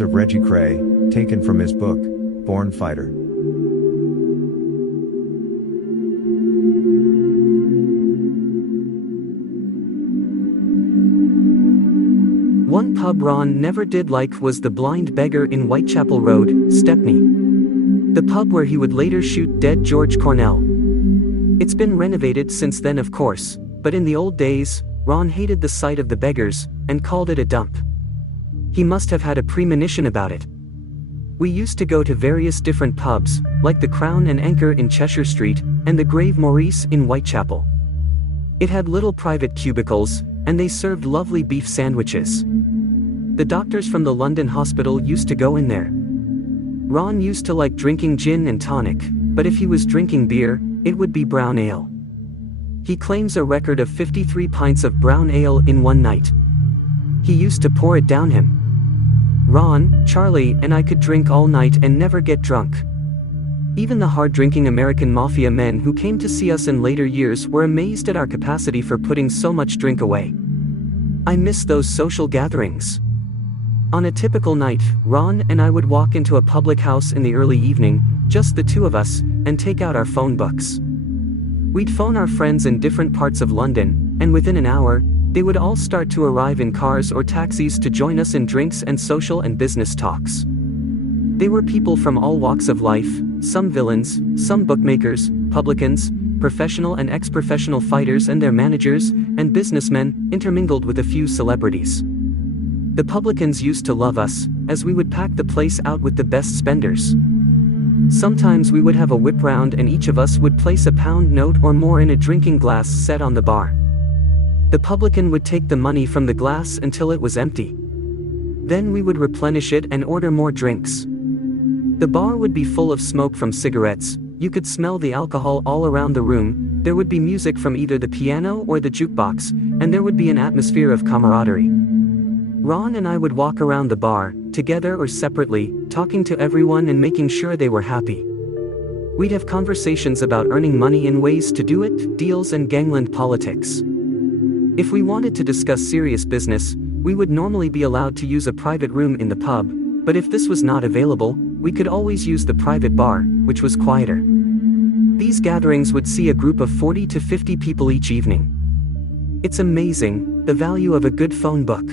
words of Reggie Kray, taken from his book, Born Fighter. One pub Ron never did like was the Blind Beggar in Whitechapel Road, Stepney. The pub where he would later shoot dead George Cornell. It's been renovated since then, of course, but in the old days, Ron hated the sight of the beggars, and called it a dump. He must have had a premonition about it. We used to go to various different pubs, like the Crown and Anchor in Cheshire Street, and the Grave Maurice in Whitechapel. It had little private cubicles, and they served lovely beef sandwiches. The doctors from the London hospital used to go in there. Ron used to like drinking gin and tonic, but if he was drinking beer, it would be brown ale. He claims a record of 53 pints of brown ale in one night. He used to pour it down him. Ron, Charlie, and I could drink all night and never get drunk. Even the hard-drinking American mafia men who came to see us in later years were amazed at our capacity for putting so much drink away. I miss those social gatherings. On a typical night, Ron and I would walk into a public house in the early evening, just the two of us, and take out our phone books. We'd phone our friends in different parts of London, and within an hour, they would all start to arrive in cars or taxis to join us in drinks and social and business talks. They were people from all walks of life, some villains, some bookmakers, publicans, professional and ex-professional fighters and their managers, and businessmen, intermingled with a few celebrities. The publicans used to love us, as we would pack the place out with the best spenders. Sometimes we would have a whip round and each of us would place a pound note or more in a drinking glass set on the bar. The publican would take the money from the glass until it was empty. Then we would replenish it and order more drinks. The bar would be full of smoke from cigarettes, you could smell the alcohol all around the room, there would be music from either the piano or the jukebox, and there would be an atmosphere of camaraderie. Ron and I would walk around the bar, together or separately, talking to everyone and making sure they were happy. We'd have conversations about earning money and ways to do it, deals and gangland politics. If we wanted to discuss serious business, we would normally be allowed to use a private room in the pub, but if this was not available, we could always use the private bar, which was quieter. These gatherings would see a group of 40 to 50 people each evening. It's amazing, the value of a good phone book.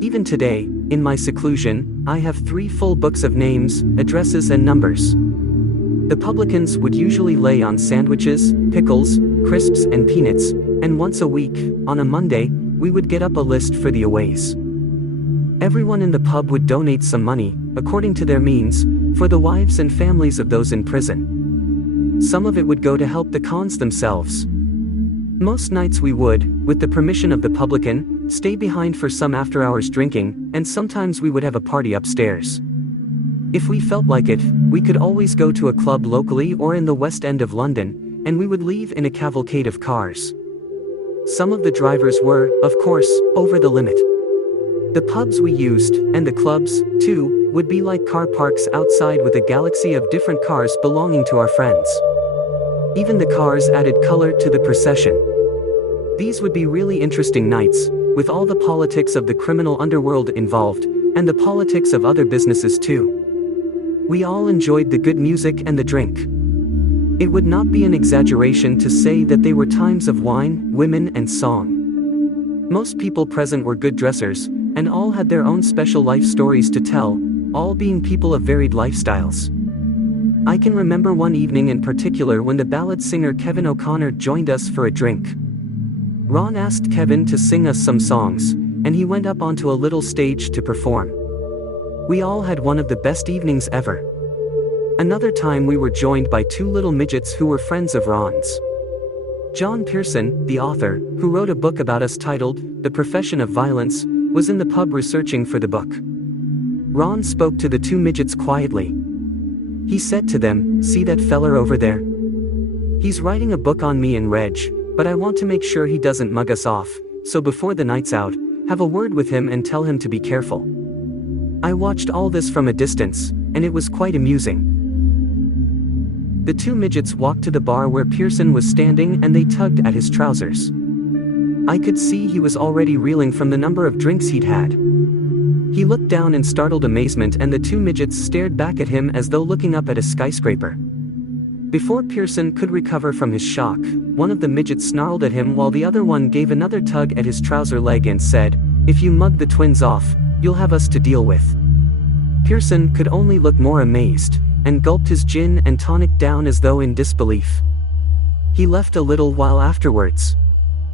Even today, in my seclusion, I have 3 full books of names, addresses and numbers. The publicans would usually lay on sandwiches, pickles, crisps and peanuts, and once a week, on a Monday, we would get up a list for the aways. Everyone in the pub would donate some money, according to their means, for the wives and families of those in prison. Some of it would go to help the cons themselves. Most nights we would, with the permission of the publican, stay behind for some after-hours drinking, and sometimes we would have a party upstairs. If we felt like it, we could always go to a club locally or in the West End of London, and we would leave in a cavalcade of cars. Some of the drivers were, of course, over the limit. The pubs we used, and the clubs, too, would be like car parks outside with a galaxy of different cars belonging to our friends. Even the cars added color to the procession. These would be really interesting nights, with all the politics of the criminal underworld involved, and the politics of other businesses too. We all enjoyed the good music and the drink. It would not be an exaggeration to say that they were times of wine, women and song. Most people present were good dressers, and all had their own special life stories to tell, all being people of varied lifestyles. I can remember one evening in particular when the ballad singer Kevin O'Connor joined us for a drink. Ron asked Kevin to sing us some songs, and he went up onto a little stage to perform. We all had one of the best evenings ever. Another time we were joined by 2 little midgets who were friends of Ron's. John Pearson, the author, who wrote a book about us titled, The Profession of Violence, was in the pub researching for the book. Ron spoke to the 2 midgets quietly. He said to them, "See that feller over there? He's writing a book on me and Reg, but I want to make sure he doesn't mug us off, so before the night's out, have a word with him and tell him to be careful." I watched all this from a distance, and it was quite amusing. The 2 midgets walked to the bar where Pearson was standing and they tugged at his trousers. I could see he was already reeling from the number of drinks he'd had. He looked down in startled amazement and the two midgets stared back at him as though looking up at a skyscraper. Before Pearson could recover from his shock, one of the midgets snarled at him while the other one gave another tug at his trouser leg and said, "If you mug the twins off, you'll have us to deal with." Pearson could only look more amazed, and gulped his gin and tonic down as though in disbelief. He left a little while afterwards.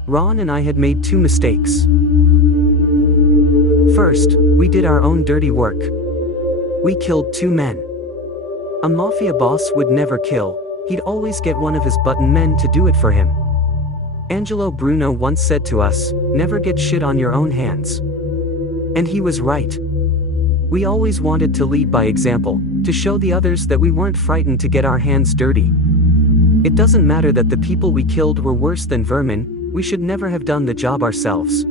Ron and I had made two mistakes. First, we did our own dirty work. We killed two men. A mafia boss would never kill, he'd always get one of his button men to do it for him. Angelo Bruno once said to us, "Never get shit on your own hands." And he was right. We always wanted to lead by example, to show the others that we weren't frightened to get our hands dirty. It doesn't matter that the people we killed were worse than vermin, we should never have done the job ourselves.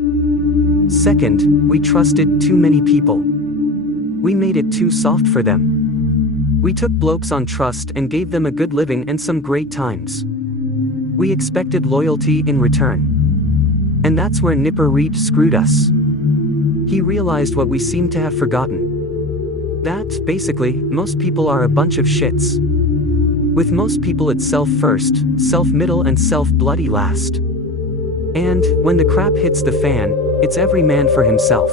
Second, we trusted too many people. We made it too soft for them. We took blokes on trust and gave them a good living and some great times. We expected loyalty in return. And that's where Nipper Reed screwed us. He realized what we seemed to have forgotten. That, basically, most people are a bunch of shits. With most people it's self first, self middle and self bloody last. And, when the crap hits the fan, it's every man for himself.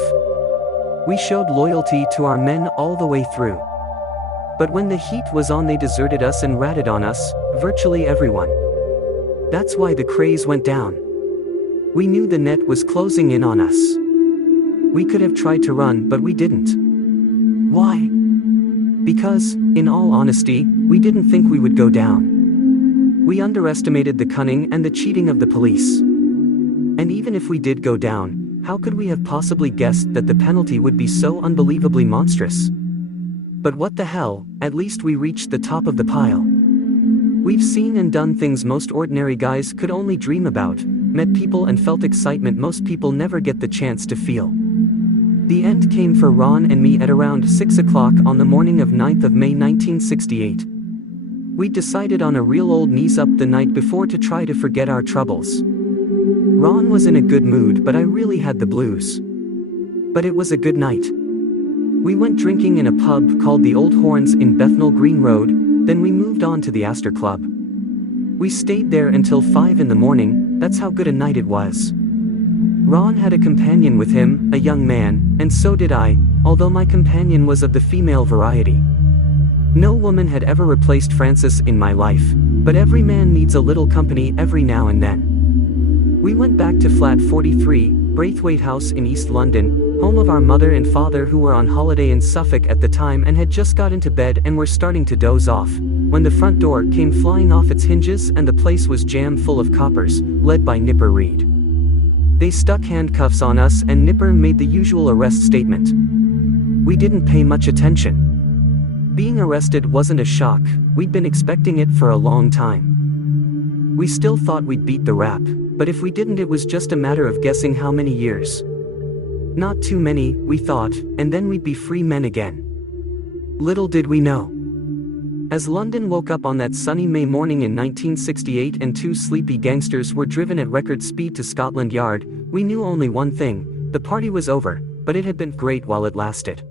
We showed loyalty to our men all the way through. But when the heat was on they deserted us and ratted on us, virtually everyone. That's why the Krays went down. We knew the net was closing in on us. We could have tried to run but we didn't. Why? Because, in all honesty, we didn't think we would go down. We underestimated the cunning and the cheating of the police. And even if we did go down, how could we have possibly guessed that the penalty would be so unbelievably monstrous? But what the hell, at least we reached the top of the pile. We've seen and done things most ordinary guys could only dream about, met people and felt excitement most people never get the chance to feel. The end came for Ron and me at around 6 o'clock on the morning of 9th of May 1968. We decided on a real old knees up the night before to try to forget our troubles. Ron was in a good mood but I really had the blues. But it was a good night. We went drinking in a pub called the Old Horns in Bethnal Green Road, then we moved on to the Astor Club. We stayed there until 5 in the morning, that's how good a night it was. Ron had a companion with him, a young man, and so did I, although my companion was of the female variety. No woman had ever replaced Frances in my life, but every man needs a little company every now and then. We went back to flat 43, Braithwaite House in East London, home of our mother and father who were on holiday in Suffolk at the time and had just got into bed and were starting to doze off, when the front door came flying off its hinges and the place was jam full of coppers, led by Nipper Reed. They stuck handcuffs on us and Nipper made the usual arrest statement. We didn't pay much attention. Being arrested wasn't a shock, we'd been expecting it for a long time. We still thought we'd beat the rap, but if we didn't it was just a matter of guessing how many years. Not too many, we thought, and then we'd be free men again. Little did we know. As London woke up on that sunny May morning in 1968 and two sleepy gangsters were driven at record speed to Scotland Yard, we knew only one thing: the party was over, but it had been great while it lasted.